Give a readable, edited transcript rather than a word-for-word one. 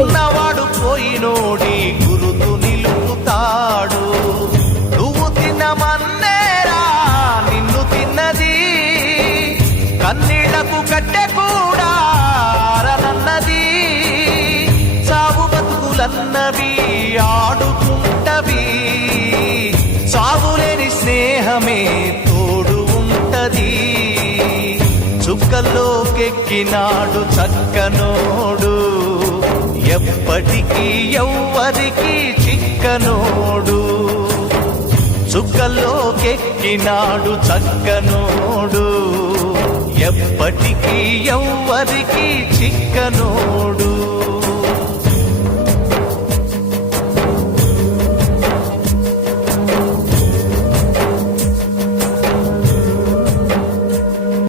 ఉన్నవాడు పోయినోడి గురుతు నిలుపుతాడు. నువ్వు తిన్నమన్నేరా నిన్ను తిన్నది, కన్నీళ్లకు కట్టె కూడా ఆరనన్నది. సాగు బతుకులన్నవి ఆడుకుంటవి, సాగులేని స్నేహమే తోడు ఉంటది. చుక్కల్లోకెక్కినాడు చక్కనోడు, ఎప్పటికీ ఎవ్వరికి చిక్కనోడు. చుక్కల్లోకెక్కినాడు చక్కనోడు, ఎప్పటికీ ఎవ్వరికి చిక్కనోడు.